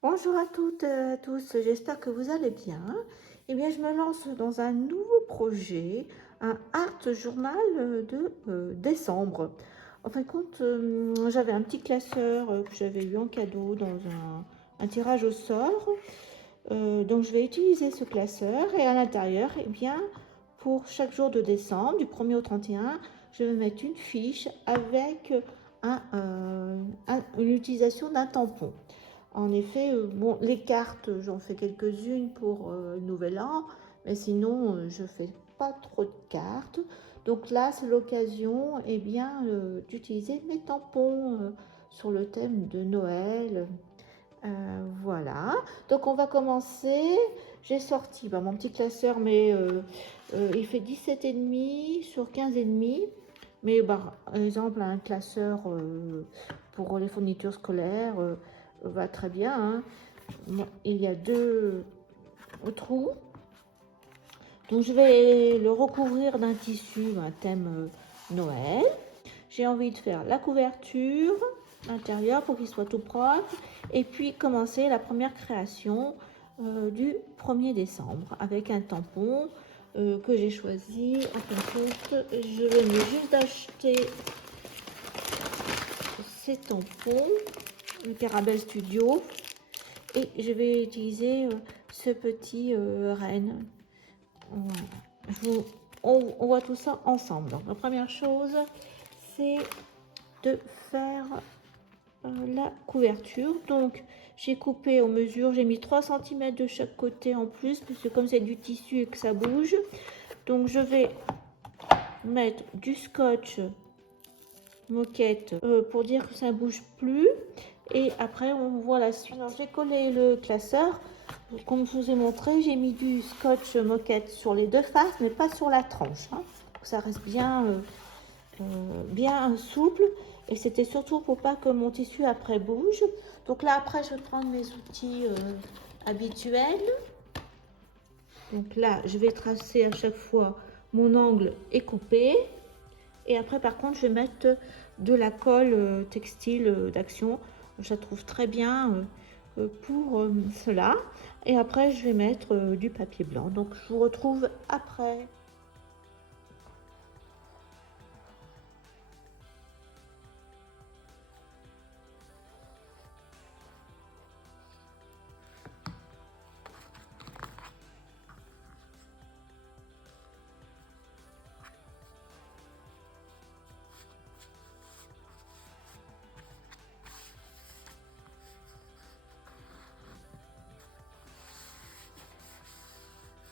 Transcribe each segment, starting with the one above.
Bonjour à toutes et à tous, j'espère que vous allez bien. Eh bien, je me lance dans un nouveau projet, un art journal de décembre. En fin de compte, j'avais un petit classeur que j'avais eu en cadeau dans un tirage au sort. Donc, je vais utiliser ce classeur et à l'intérieur, eh bien, pour chaque jour de décembre, du 1er au 31, je vais mettre une fiche avec une utilisation d'un tampon. En effet, bon, les cartes, j'en fais quelques-unes pour le Nouvel An, mais sinon, je ne fais pas trop de cartes. Donc là, c'est l'occasion eh bien, d'utiliser mes tampons sur le thème de Noël. Voilà. Donc on va commencer. J'ai sorti mon petit classeur, mais il fait 17,5 sur 15,5. Mais par exemple, un classeur pour les fournitures scolaires va très bien. Hein. Il y a deux trous. Donc je vais le recouvrir d'un tissu, un thème Noël. J'ai envie de faire la couverture intérieure pour qu'il soit tout propre. Et puis commencer la première création du 1er décembre avec un tampon que j'ai choisi. Je venais juste d'acheter ces tampons, le Carabel Studio, et je vais utiliser ce petit renne. On voit tout ça ensemble. Donc, la première chose, c'est de faire la couverture. Donc, j'ai coupé aux mesures, j'ai mis 3 cm de chaque côté en plus, parce que comme c'est du tissu et que ça bouge, donc je vais mettre du scotch moquette pour dire que ça bouge plus, et après on voit la suite. Alors j'ai collé le classeur, comme je vous ai montré, j'ai mis du scotch moquette sur les deux faces, mais pas sur la tranche, hein, pour que ça reste bien souple, et c'était surtout pour pas que mon tissu après bouge. Donc là après je vais prendre mes outils habituels. Donc là je vais tracer à chaque fois mon angle est coupé, et après par contre je vais mettre de la colle textile d'Action. Je la trouve très bien pour cela, et après je vais mettre du papier blanc. Donc je vous retrouve après.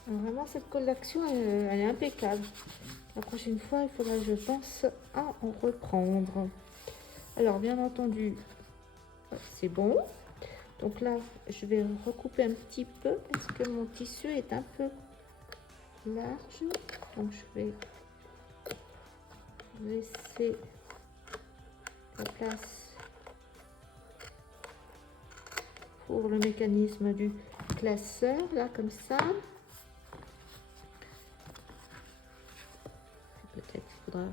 Vraiment, cette collection, elle est impeccable. La prochaine fois, il faudra, je pense, en reprendre. Alors, bien entendu, c'est bon. Donc là, je vais recouper un petit peu parce que mon tissu est un peu large. Donc, je vais laisser la place pour le mécanisme du classeur, là, comme ça. Peut-être qu'il faudra...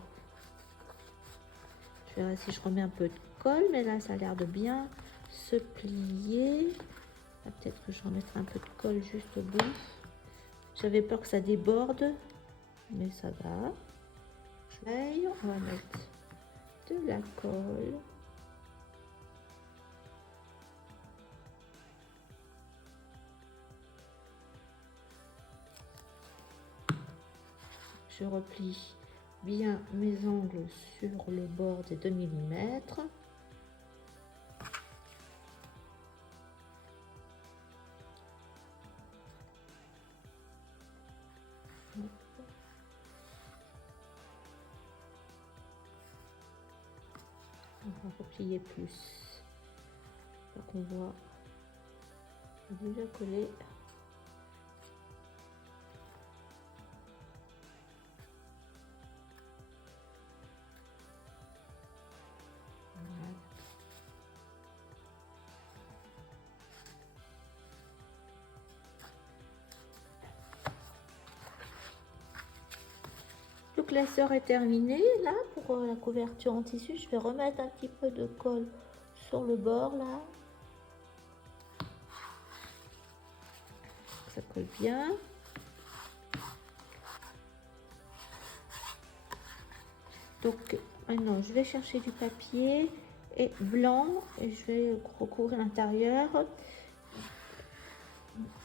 Je verrai si je remets un peu de colle, mais là, ça a l'air de bien se plier. Peut-être que je remettrai un peu de colle juste au bout. J'avais peur que ça déborde, mais ça va. On va mettre de la colle. Je replie bien mes angles sur le bord des 2 mm. On va replier plus pour qu'on voit déjà collé. Voilà. Le classeur est terminé. Là, pour la couverture en tissu, je vais remettre un petit peu de colle sur le bord là. ça colle bien. Donc maintenant je vais chercher du papier et blanc et je vais recouvrir l'intérieur.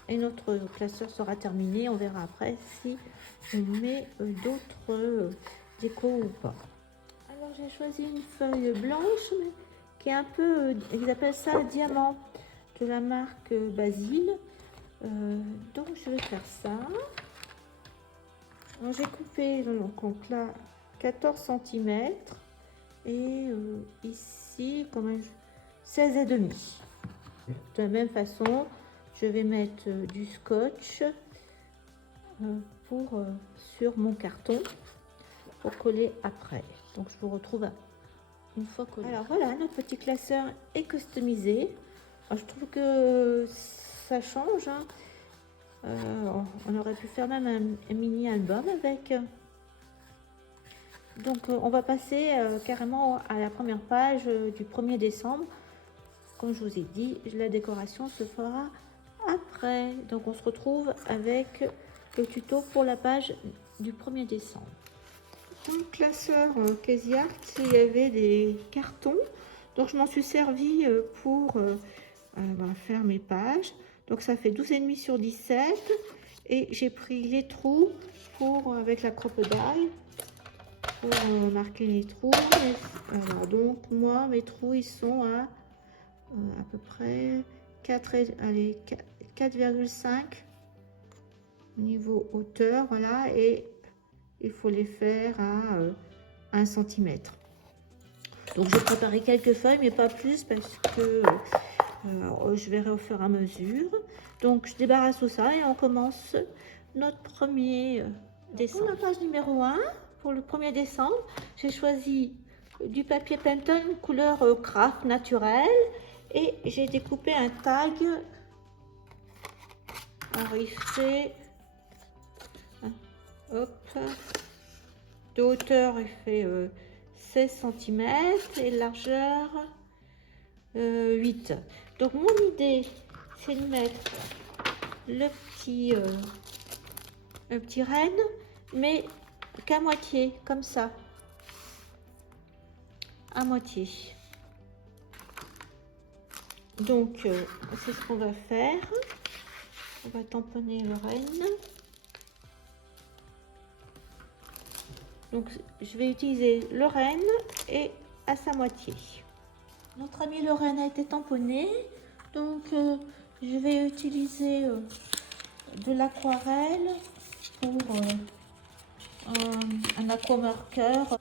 Et notre classeur sera terminé. On verra après si on met d'autres décos ou pas. Alors j'ai choisi une feuille blanche mais qui est un peu, ils appellent ça diamant, de la marque Basile. Donc je vais faire ça. J'ai coupé donc là 14 cm et ici quand même 16,5. De la même façon, je vais mettre du scotch sur mon carton pour coller après. Donc je vous retrouve une fois collé. Alors voilà, notre petit classeur est customisé. Alors, je trouve que ça change. Hein. On aurait pu faire même un mini album avec. Donc on va passer carrément à la première page du 1er décembre. Comme je vous ai dit, la décoration se fera après. Donc on se retrouve avec le tuto pour la page du 1er décembre. Dans le classeur Casiart, il y avait des cartons. Donc je m'en suis servi pour faire mes pages. Donc ça fait 12,5 sur 17. Et j'ai pris les trous avec la crocodile pour marquer les trous. Alors donc moi, mes trous, ils sont à peu près 4,5 niveau hauteur, voilà, et il faut les faire à 1 cm. Donc j'ai préparé quelques feuilles mais pas plus parce que je verrai au fur et à mesure. Donc je débarrasse tout ça et on commence notre 1er décembre. Pour la page numéro 1, pour le 1er décembre, j'ai choisi du papier Penton couleur craft naturelle et j'ai découpé un tag. Alors il fait de hauteur, il fait 16 cm et largeur 8. Donc mon idée c'est de mettre le petit renne mais qu'à moitié comme ça, à moitié. Donc c'est ce qu'on va faire. On va tamponner le renne. Donc je vais utiliser le renne et à sa moitié. Notre ami le renne a été tamponné, donc je vais utiliser de l'aquarelle pour un aquamarqueur.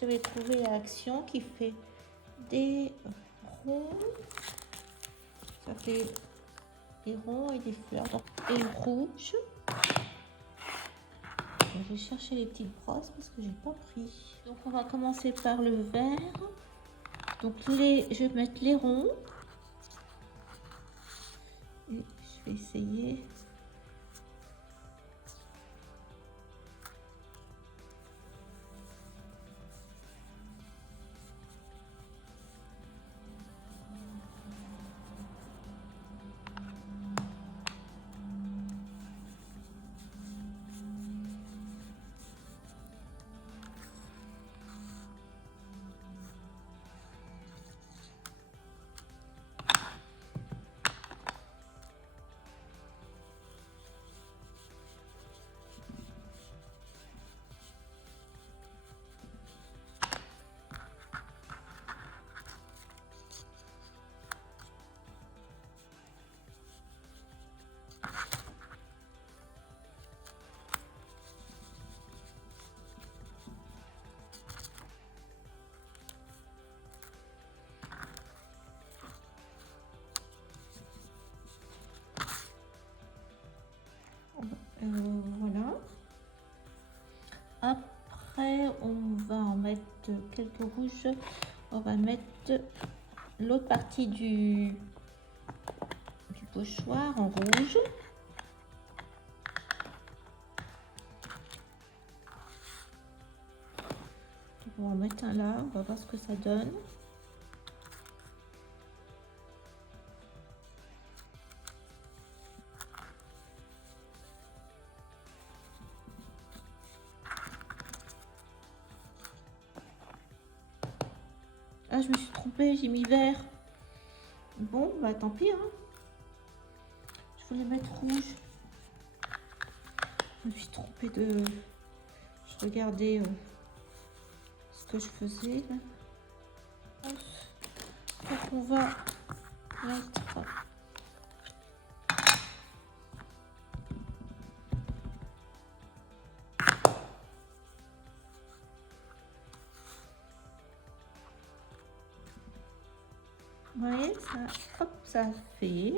Je vais trouver l'action qui fait des ronds. Ça fait des ronds et des fleurs. Donc, et rouge. Je vais chercher les petites brosses parce que j'ai pas pris. Donc on va commencer par le vert. Donc je vais mettre les ronds. Et je vais essayer. Voilà. Après, on va en mettre quelques rouges. On va mettre l'autre partie du pochoir en rouge. On va en mettre un là. On va voir ce que ça donne. Ah, je me suis trompée, j'ai mis vert. Bon, bah tant pis, hein. Je voulais mettre rouge. Je me suis trompée de... Je regardais ce que je faisais là. Donc on va mettre... Vous voyez, ça, hop, ça fait.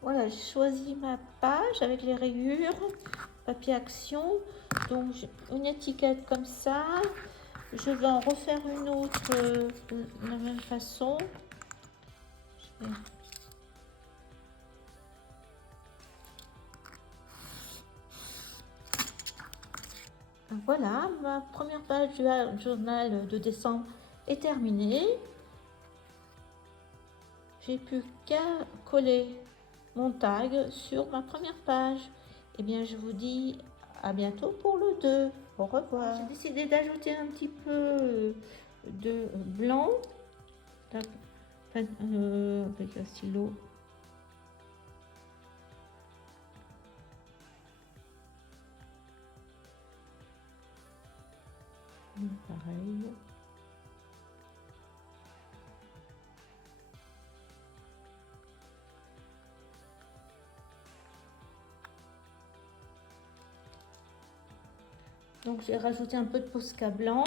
Voilà, j'ai choisi ma page avec les rayures, papier action. Donc une étiquette comme ça. Je vais en refaire une autre de la même façon. Je vais... Voilà, ma première page du journal de décembre est terminée. J'ai plus qu'à coller mon tag sur ma première page. Et bien, je vous dis à bientôt pour le 2. Au revoir. J'ai décidé d'ajouter un petit peu de blanc avec un stylo. Pareil. Donc j'ai rajouté un peu de Posca blanc.